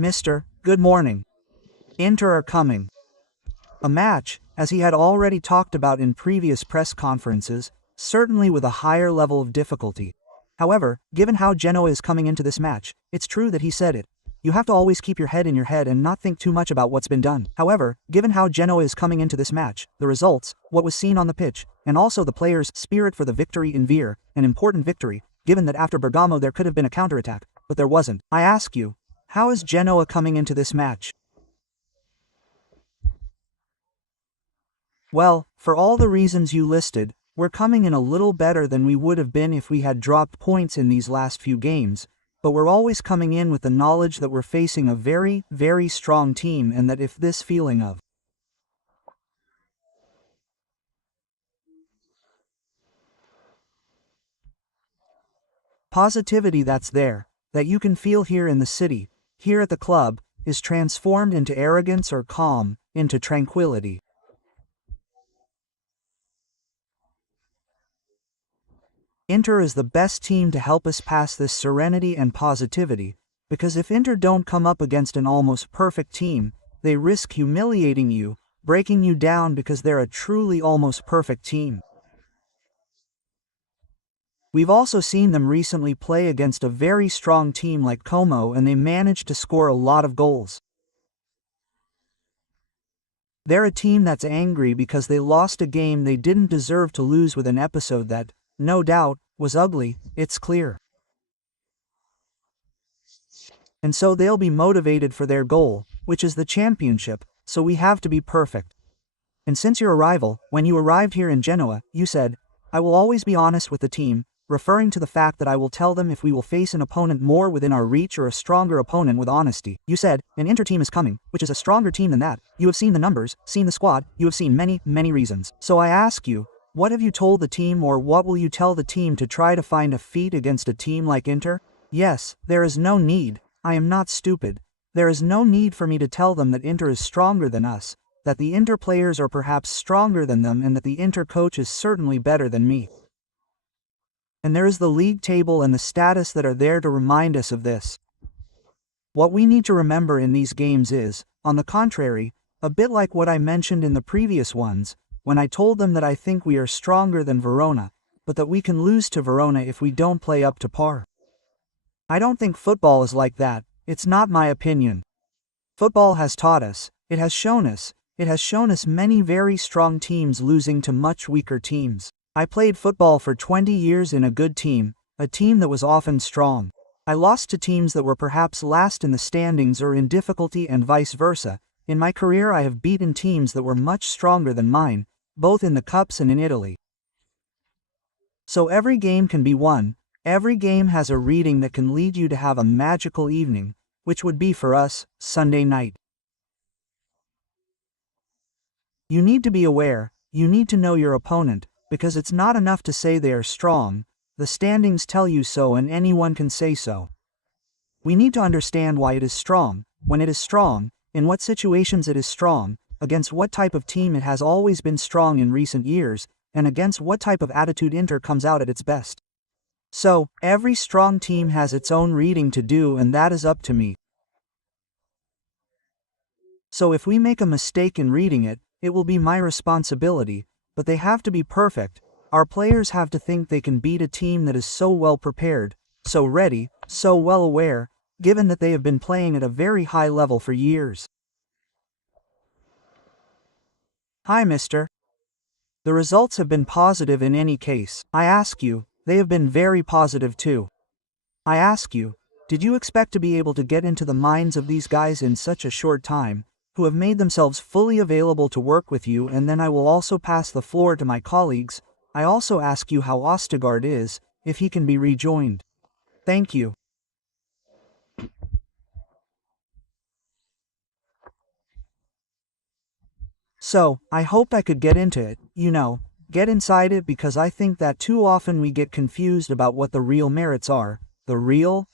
Mr. Good morning. Inter are coming. A match, as he had already talked about in previous press conferences, certainly with a higher level of difficulty. However, given how Genoa is coming into this match, it's true that he said it. You have to always keep your head in your head and not think too much about what's been done. However, given how Genoa is coming into this match, the results, what was seen on the pitch, and also the players' spirit for the victory in Vir, an important victory, given that after Bergamo there could have been a counterattack, but there wasn't. I ask you, how is Genoa coming into this match? Well, for all the reasons you listed, we're coming in a little better than we would have been if we had dropped points in these last few games, but we're always coming in with the knowledge that we're facing a very, very strong team and that if this feeling of positivity that's there, that you can feel here in the city, here at the club, is transformed into arrogance or calm, into tranquility. Inter is the best team to help us pass this serenity and positivity, because if Inter don't come up against an almost perfect team, they risk humiliating you, breaking you down because they're a truly almost perfect team. We've also seen them recently play against a very strong team like Como and they managed to score a lot of goals. They're a team that's angry because they lost a game they didn't deserve to lose with an episode that, no doubt, was ugly, it's clear. And so they'll be motivated for their goal, which is the championship, so we have to be perfect. And since your arrival, when you arrived here in Genoa, you said, I will always be honest with the team, referring to the fact that I will tell them if we will face an opponent more within our reach or a stronger opponent with honesty. You said, an Inter team is coming, which is a stronger team than that. You have seen the numbers, seen the squad, you have seen many, many reasons. So I ask you, what have you told the team or what will you tell the team to try to find a feat against a team like Inter? Yes, there is no need, I am not stupid. There is no need for me to tell them that Inter is stronger than us, that the Inter players are perhaps stronger than them and that the Inter coach is certainly better than me. And there is the league table and the status that are there to remind us of this. What we need to remember in these games is, on the contrary, a bit like what I mentioned in the previous ones, when I told them that I think we are stronger than Verona, but that we can lose to Verona if we don't play up to par. I don't think football is like that, it's not my opinion. Football has taught us, it has shown us many very strong teams losing to much weaker teams. I played football for 20 years in a good team, a team that was often strong. I lost to teams that were perhaps last in the standings or in difficulty and vice versa. In my career I have beaten teams that were much stronger than mine, both in the cups and in Italy. So every game can be won, every game has a reading that can lead you to have a magical evening, which would be for us, Sunday night. You need to be aware, you need to know your opponent, because it's not enough to say they are strong, the standings tell you so and anyone can say so. We need to understand why it is strong, when it is strong, in what situations it is strong, against what type of team it has always been strong in recent years, and against what type of attitude Inter comes out at its best. So, every strong team has its own reading to do and that is up to me. So if we make a mistake in reading it, it will be my responsibility, but they have to be perfect. Our players have to think they can beat a team that is so well prepared, so ready, so well aware, given that they have been playing at a very high level for years. Hi, mister. The results have been positive in any case. I ask you, they have been very positive too. I ask you, did you expect to be able to get into the minds of these guys in such a short time, who have made themselves fully available to work with you? And then I will also pass the floor to my colleagues. I also ask you how Ostegard is, if he can be rejoined. Thank you. So, I hoped I could get into it, get inside it, because I think that too often we get confused about what the real merits are, the real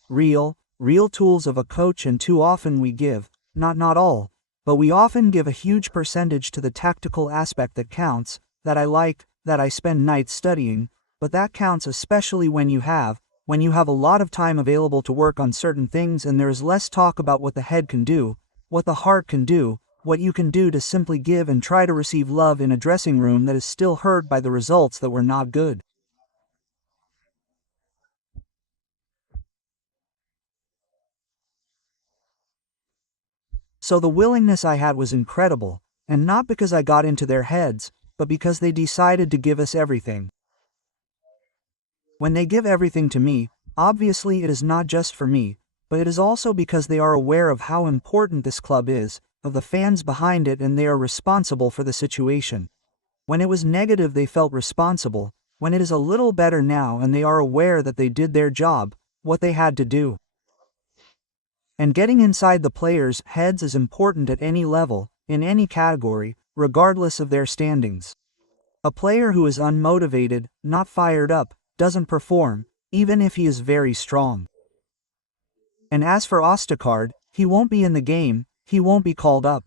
tools of a coach, and too often we give, not all, but we often give a huge percentage to the tactical aspect that counts, that I like, that I spend nights studying, but that counts especially when you have when you have a lot of time available to work on certain things and there is less talk about what the head can do, what the heart can do, what you can do to simply give and try to receive love in a dressing room that is still hurt by the results that were not good. So the willingness I had was incredible, and not because I got into their heads, but because they decided to give us everything. When they give everything to me, obviously it is not just for me, but it is also because they are aware of how important this club is, of the fans behind it, and they are responsible for the situation. When it was negative they felt responsible, when it is a little better now and they are aware that they did their job, what they had to do. And getting inside the players' heads is important at any level, in any category, regardless of their standings. A player who is unmotivated, not fired up, doesn't perform, even if he is very strong. And as for Ostakard, he won't be in the game, he won't be called up.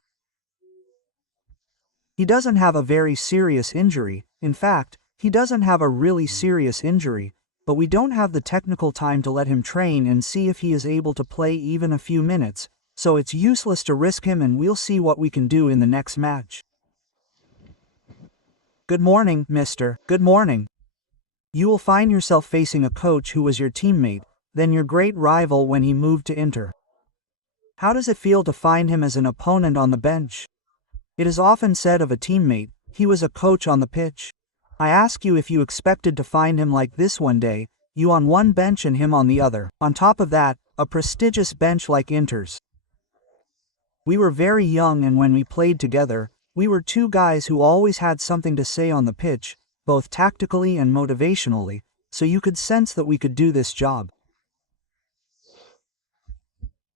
He doesn't have a very serious injury, in fact, he doesn't have a really serious injury, but we don't have the technical time to let him train and see if he is able to play even a few minutes, so it's useless to risk him and we'll see what we can do in the next match. Good morning, mister. Good morning. You will find yourself facing a coach who was your teammate, then your great rival when he moved to Inter. How does it feel to find him as an opponent on the bench? It is often said of a teammate, he was a coach on the pitch. I ask you if you expected to find him like this one day, you on one bench and him on the other. On top of that, a prestigious bench like Inter's. We were very young, and when we played together, we were two guys who always had something to say on the pitch, both tactically and motivationally, so you could sense that we could do this job.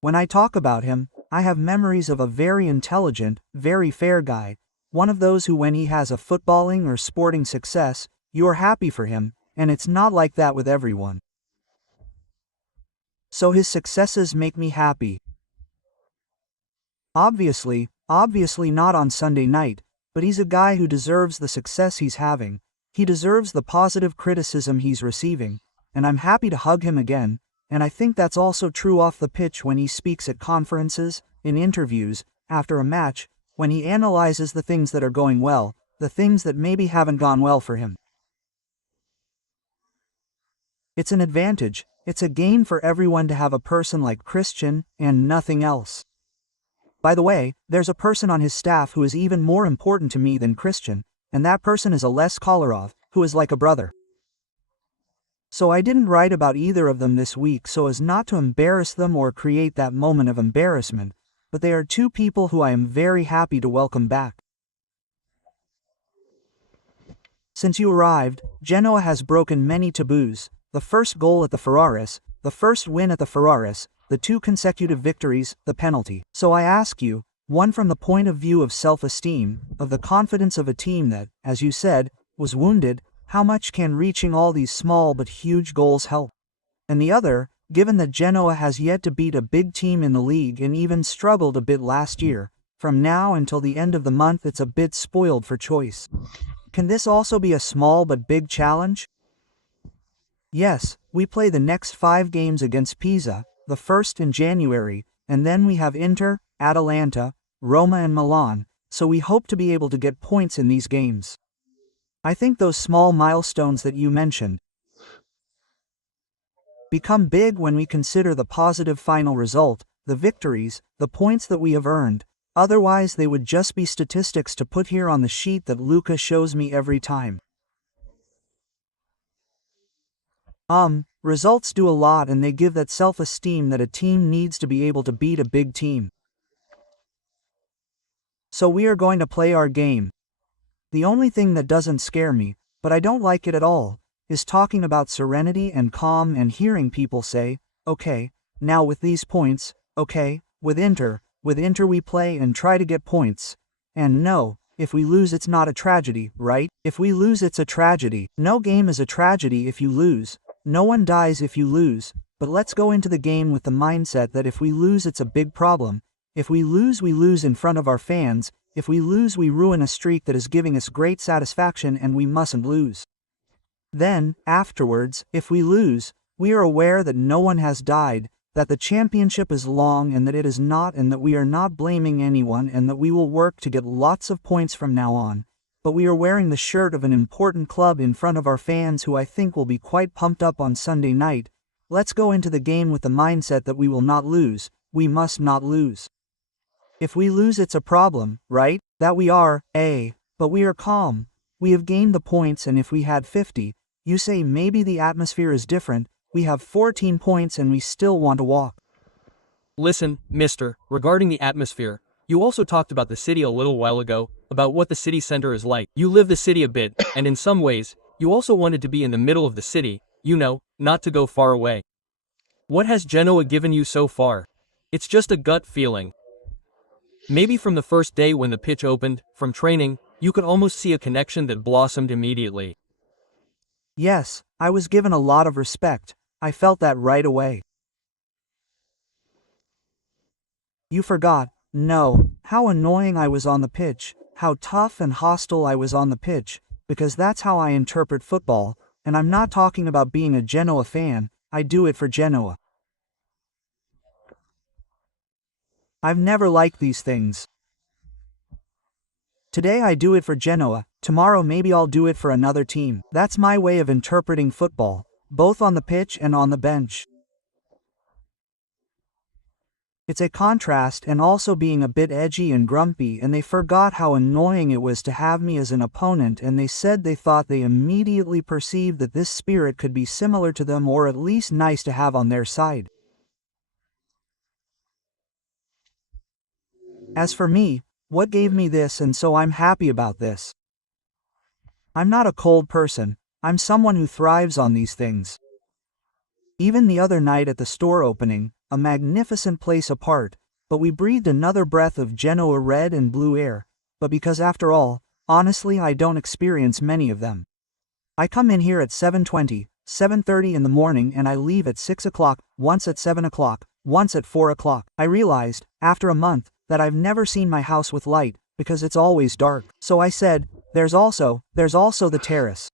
When I talk about him, I have memories of a very intelligent, very fair guy, one of those who, when he has a footballing or sporting success, you are happy for him, and it's not like that with everyone. So his successes make me happy. Obviously not on Sunday night, but he's a guy who deserves the success he's having, he deserves the positive criticism he's receiving, and I'm happy to hug him again, and I think that's also true off the pitch when he speaks at conferences, in interviews, after a match, when he analyzes the things that are going well, the things that maybe haven't gone well for him. It's an advantage, it's a gain for everyone to have a person like Christian, and nothing else. By the way, there's a person on his staff who is even more important to me than Christian, and that person is Ales Kolarov, who is like a brother. So I didn't write about either of them this week so as not to embarrass them or create that moment of embarrassment, but they are two people who I am very happy to welcome back. Since you arrived, Genoa has broken many taboos: the first goal at the Ferraris, the first win at the Ferraris, the 2 consecutive victories, the penalty. So I ask you, one from the point of view of self-esteem, of the confidence of a team that, as you said, was wounded, how much can reaching all these small but huge goals help? And the other, given that Genoa has yet to beat a big team in the league and even struggled a bit last year, from now until the end of the month it's a bit spoiled for choice. Can this also be a small but big challenge? Yes, we play the next 5 games against Pisa, the first in January, and then we have Inter, Atalanta, Roma and Milan, so we hope to be able to get points in these games. I think those small milestones that you mentioned become big when we consider the positive final result, the victories, the points that we have earned. Otherwise they would just be statistics to put here on the sheet that Luca shows me every time. Results do a lot, and they give that self-esteem that a team needs to be able to beat a big team. So we are going to play our game. The only thing that doesn't scare me, but I don't like it at all, is talking about serenity and calm and hearing people say, okay, now with these points, okay, with Inter we play and try to get points. And no, if we lose it's not a tragedy, right? If we lose it's a tragedy. No game is a tragedy if you lose. No one dies if you lose, but let's go into the game with the mindset that if we lose it's a big problem. If we lose in front of our fans. If we lose we ruin a streak that is giving us great satisfaction, and we mustn't lose. Then, afterwards, if we lose, We are aware that no one has died, that the championship is long and that it is not, and that we are not blaming anyone, and that we will work to get lots of points from now on. But we are wearing the shirt of an important club in front of our fans who I think will be quite pumped up on Sunday night. Let's go into the game with the mindset that we will not lose. We must not lose. If we lose, it's a problem, right? That we are, but we are calm. We have gained the points, and if we had 50, you say maybe the atmosphere is different. We have 14 points and we still want to walk. Listen, mister, regarding the atmosphere, you also talked about the city a little while ago, about what the city center is like. You live the city a bit, and in some ways, you also wanted to be in the middle of the city, not to go far away. What has Genoa given you so far? It's just a gut feeling. Maybe from the first day when the pitch opened, from training, you could almost see a connection that blossomed immediately. Yes, I was given a lot of respect. I felt that right away. You forgot, no, how annoying I was on the pitch, how tough and hostile I was on the pitch, because that's how I interpret football, and I'm not talking about being a Genoa fan. I do it for Genoa. I've never liked these things. Today I do it for Genoa, tomorrow maybe I'll do it for another team. That's my way of interpreting football, both on the pitch and on the bench. It's a contrast and also being a bit edgy and grumpy, and they forgot how annoying it was to have me as an opponent, and they said they thought they immediately perceived that this spirit could be similar to them, or at least nice to have on their side. As for me, what gave me this, and so I'm happy about this. I'm not a cold person, I'm someone who thrives on these things. Even the other night at the store opening, a magnificent place apart, but we breathed another breath of Genoa red and blue air, but because after all, honestly I don't experience many of them. I come in here at 7:20, 7:30 in the morning, and I leave at 6 o'clock, once at 7 o'clock, once at 4 o'clock. I realized, after a month, that I've never seen my house with light, because it's always dark. So I said, there's also the terrace.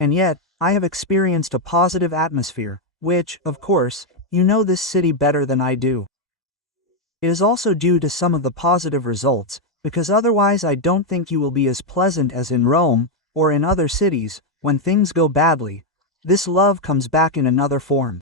And yet, I have experienced a positive atmosphere, which, of course, you know this city better than I do. It is also due to some of the positive results, because otherwise I don't think you will be as pleasant as in Rome, or in other cities. When things go badly, this love comes back in another form.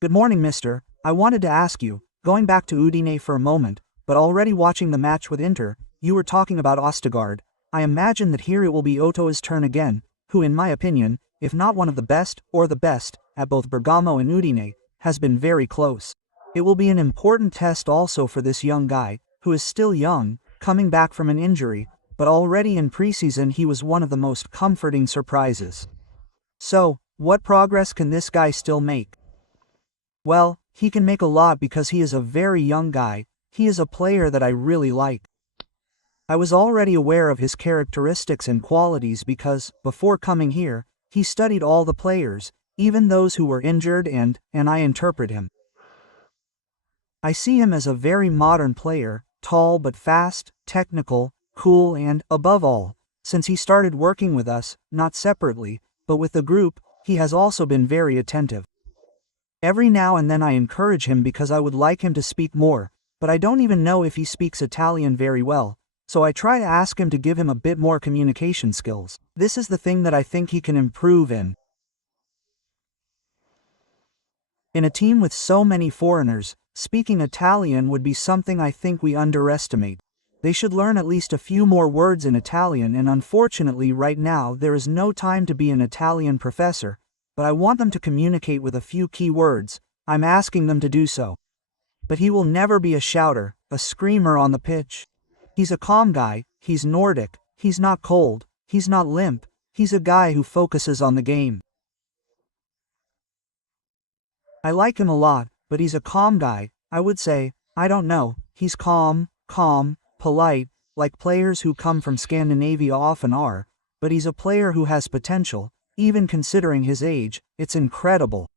Good morning, mister. I wanted to ask you, going back to Udine for a moment, but already watching the match with Inter, you were talking about Ostegard. I imagine that here it will be Oto's turn again, who in my opinion, if not one of the best, or the best, at both Bergamo and Udine, has been very close. It will be an important test also for this young guy, who is still young, coming back from an injury, but already in preseason he was one of the most comforting surprises. So, what progress can this guy still make? Well, he can make a lot because he is a very young guy. He is a player that I really like. I was already aware of his characteristics and qualities because, before coming here, he studied all the players, even those who were injured, and I interpret him. I see him as a very modern player, tall but fast, technical, cool, and, above all, since he started working with us, not separately, but with the group, he has also been very attentive. Every now and then I encourage him because I would like him to speak more, but I don't even know if he speaks Italian very well, so I try to ask him to give him a bit more communication skills. This is the thing that I think he can improve in. In a team with so many foreigners, speaking Italian would be something I think we underestimate. They should learn at least a few more words in Italian, and unfortunately right now there is no time to be an Italian professor, but I want them to communicate with a few key words. I'm asking them to do so. But he will never be a shouter, a screamer on the pitch. He's a calm guy, he's Nordic, he's not cold, he's not limp, he's a guy who focuses on the game. I like him a lot, but he's a calm guy. I would say, I don't know, he's calm, polite, like players who come from Scandinavia often are, but he's a player who has potential, even considering his age. It's incredible.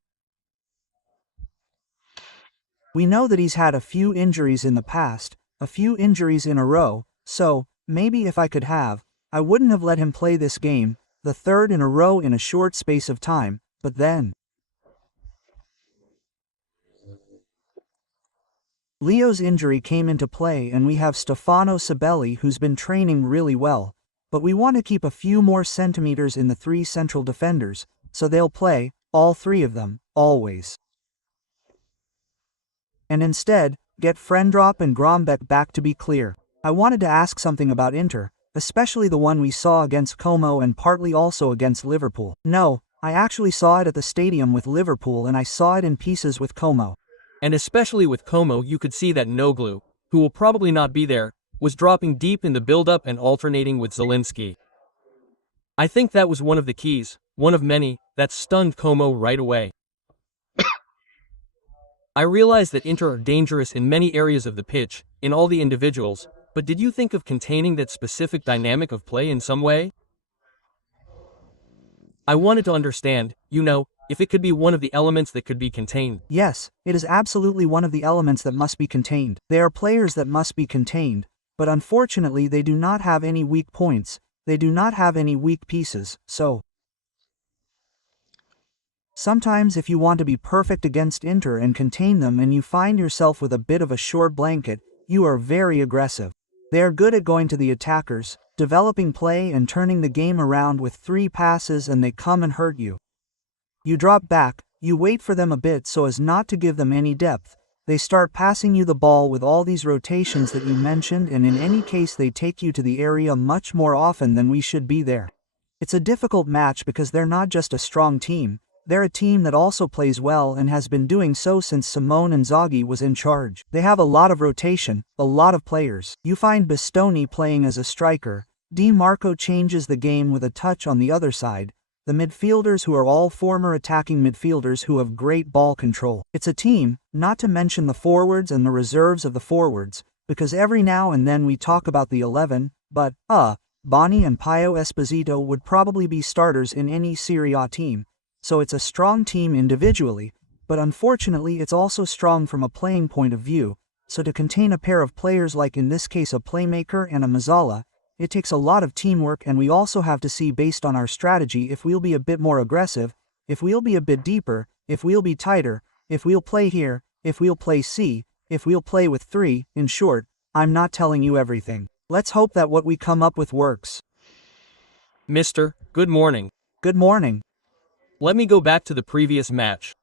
We know that he's had a few injuries in the past, a few injuries in a row, so, maybe if I could have, I wouldn't have let him play this game. the third in a row in a short space of time, but then Leo's injury came into play and we have Stefano Sabelli who's been training really well, but we want to keep a few more centimeters in the three central defenders, so they'll play, all three of them, always. And instead, get Frendrop and Grombeck back. To be clear, I wanted to ask something about Inter, especially the one we saw against Como and partly also against Liverpool. No, I actually saw it at the stadium with Liverpool and I saw it in pieces with Como. And especially with Como, you could see that Noglu, who will probably not be there, was dropping deep in the build-up and alternating with Zielinski. I think that was one of the keys, one of many, that stunned Como right away. I realize that Inter are dangerous in many areas of the pitch, in all the individuals, but did you think of containing that specific dynamic of play in some way? I wanted to understand, if it could be one of the elements that could be contained. Yes, it is absolutely one of the elements that must be contained. They are players that must be contained, but unfortunately they do not have any weak points, they do not have any weak pieces, so sometimes if you want to be perfect against Inter and contain them and you find yourself with a bit of a short blanket, you are very aggressive. They are good at going to the attackers, developing play and turning the game around with 3 passes and they come and hurt you. You drop back, you wait for them a bit so as not to give them any depth, they start passing you the ball with all these rotations that you mentioned and in any case they take you to the area much more often than we should be there. It's a difficult match because they're not just a strong team, they're a team that also plays well and has been doing so since Simone Inzaghi was in charge. They have a lot of rotation, a lot of players. You find Bastoni playing as a striker, Di Marco changes the game with a touch on the other side, the midfielders who are all former attacking midfielders who have great ball control. It's a team, not to mention the forwards and the reserves of the forwards, because every now and then we talk about the 11, but, Boni and Pio Esposito would probably be starters in any Serie A team, so it's a strong team individually, but unfortunately it's also strong from a playing point of view, so to contain a pair of players like in this case a playmaker and a Mazzala, it takes a lot of teamwork and we also have to see based on our strategy if we'll be a bit more aggressive, if we'll be a bit deeper, if we'll be tighter, if we'll play here, if we'll play C, if we'll play with 3, in short, I'm not telling you everything. Let's hope that what we come up with works. Mister, good morning. Good morning. Let me go back to the previous match.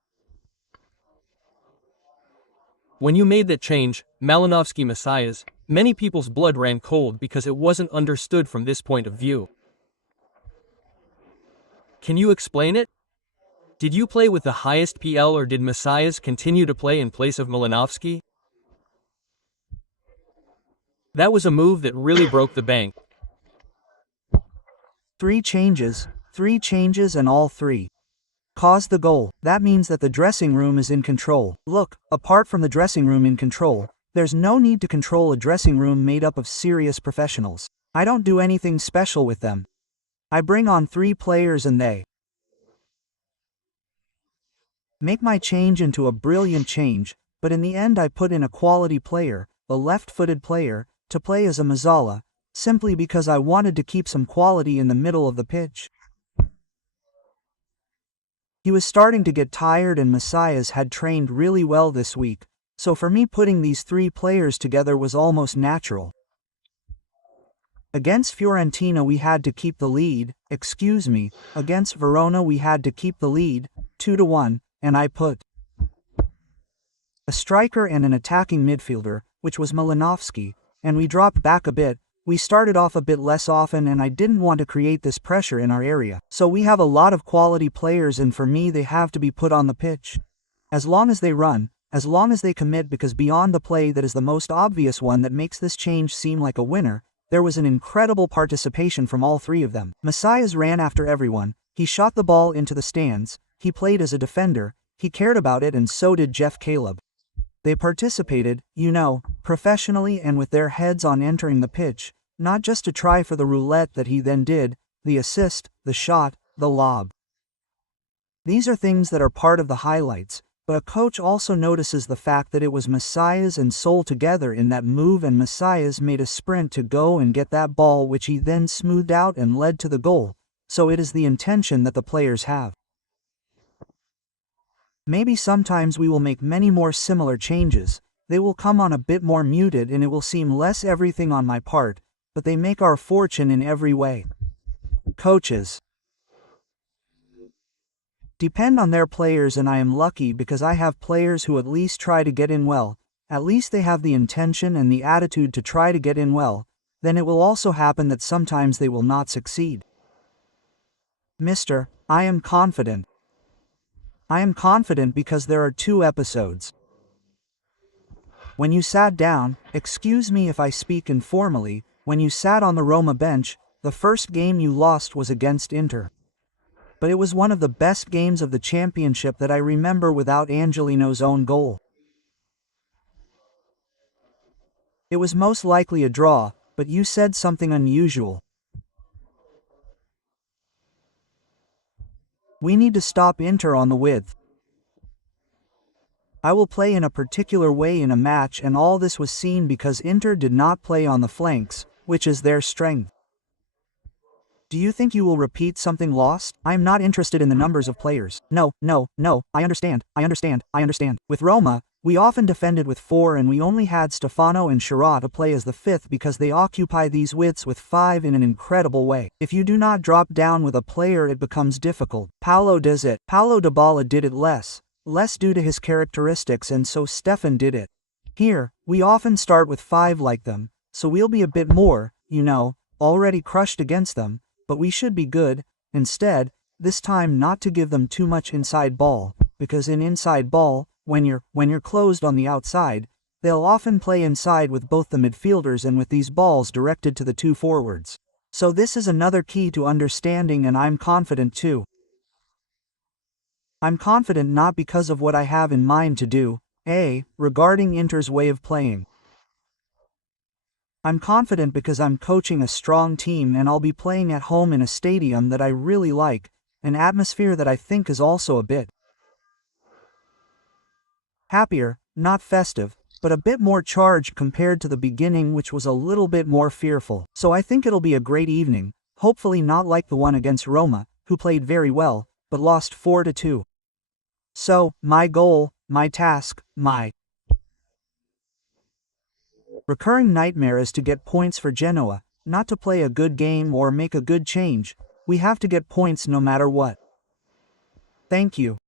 When you made that change, Malinovsky Messias, many people's blood ran cold because it wasn't understood from this point of view. Can you explain it? Did you play with the highest PL or did Messias continue to play in place of Malinovsky? That was a move that really broke the bank. 3 changes and all 3 caused the goal. That means that the dressing room is in control. Look, apart from the dressing room in control, there's no need to control a dressing room made up of serious professionals. I don't do anything special with them. I bring on 3 players and they make my change into a brilliant change, but in the end I put in a quality player, a left-footed player, to play as a Mazzala, simply because I wanted to keep some quality in the middle of the pitch. He was starting to get tired and Messias had trained really well this week, so for me putting these 3 players together was almost natural. Against Fiorentina we had to keep the lead, against Verona we had to keep the lead, 2-1, and I put a striker and an attacking midfielder, which was Malinovsky, and we dropped back a bit. We started off a bit less often and I didn't want to create this pressure in our area. So we have a lot of quality players and for me they have to be put on the pitch. As long as they run, as long as they commit, because beyond the play that is the most obvious one that makes this change seem like a winner, there was an incredible participation from all 3 of them. Messias ran after everyone, he shot the ball into the stands, he played as a defender, he cared about it and so did Jeff Caleb. They participated, professionally and with their heads on entering the pitch, not just to try for the roulette that he then did, the assist, the shot, the lob. These are things that are part of the highlights, but a coach also notices the fact that it was Messias and Sol together in that move and Messias made a sprint to go and get that ball which he then smoothed out and led to the goal, so it is the intention that the players have. Maybe sometimes we will make many more similar changes, they will come on a bit more muted and it will seem less everything on my part, but they make our fortune in every way. Coaches depend on their players, and I am lucky because I have players who at least try to get in well, at least they have the intention and the attitude to try to get in well, then it will also happen that sometimes they will not succeed. Mr. I am confident. I am confident because there are 2 episodes. When you sat down, excuse me if I speak informally, when you sat on the Roma bench, the first game you lost was against Inter. But it was one of the best games of the championship that I remember without Angelino's own goal. It was most likely a draw, but you said something unusual. We need to stop Inter on the width. I will play in a particular way in a match, and all this was seen because Inter did not play on the flanks, which is their strength. Do you think you will repeat something lost? I am not interested in the numbers of players. No, I understand. With Roma, we often defended with 4 and we only had Stefano and Shira to play as the 5th because they occupy these widths with 5 in an incredible way. If you do not drop down with a player, it becomes difficult. Paolo does it. Paulo Dybala did it less due to his characteristics, and so Stefan did it. Here, we often start with 5 like them, so we'll be a bit more, already crushed against them, but we should be good. Instead, this time not to give them too much inside ball, because in inside ball, when you're closed on the outside, they'll often play inside with both the midfielders and with these balls directed to the 2 forwards. So this is another key to understanding, and I'm confident too. I'm confident not because of what I have in mind to do, regarding Inter's way of playing. I'm confident because I'm coaching a strong team and I'll be playing at home in a stadium that I really like, an atmosphere that I think is also a bit happier, not festive, but a bit more charged compared to the beginning, which was a little bit more fearful. So I think it'll be a great evening, hopefully not like the one against Roma, who played very well, but lost 4-2. So, my goal, my task, my recurring nightmare is to get points for Genoa, not to play a good game or make a good change. We have to get points no matter what. Thank you.